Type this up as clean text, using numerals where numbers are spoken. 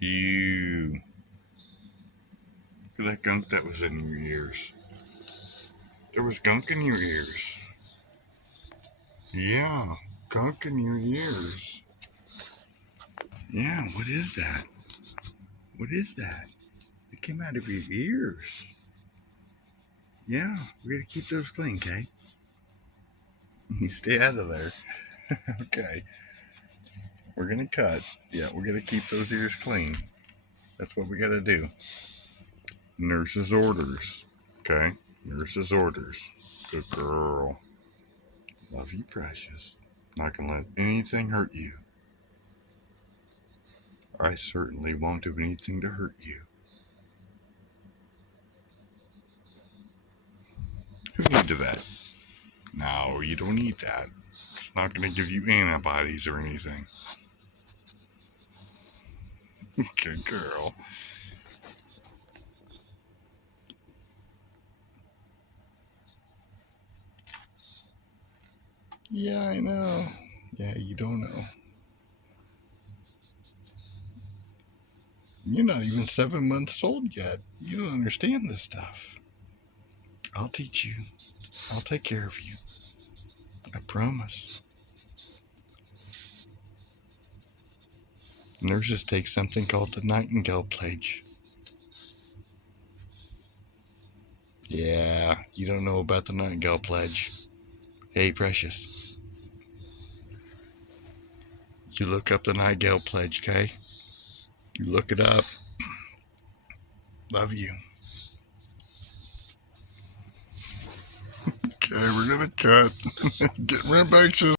You. Look at that gunk that was in your ears. There was gunk in your ears. Yeah, gunk in your ears. Yeah, what is that? What is that? It came out of your ears. Yeah, we gotta keep those clean, okay? You stay out of there. Okay, we're gonna cut. Yeah, we're gonna keep those ears clean. That's what we gotta do. Nurse's orders. Okay? Nurse's orders. Good girl. Love you, precious. Not gonna let anything hurt you. I certainly won't do anything to hurt you. Who needs a vet? No, you don't need that. It's not gonna give you antibodies or anything. Good girl. Yeah, I know. Yeah, you don't know. You're not even 7 months old yet. You don't understand this stuff. I'll teach you. I'll take care of you. I promise. Nurses take something called the Nightingale pledge. Yeah, you don't know about the Nightingale pledge. Hey, precious. You look up the Nightingale pledge, okay? You look it up. Love you. Okay, we're gonna cut. Get rambunctious.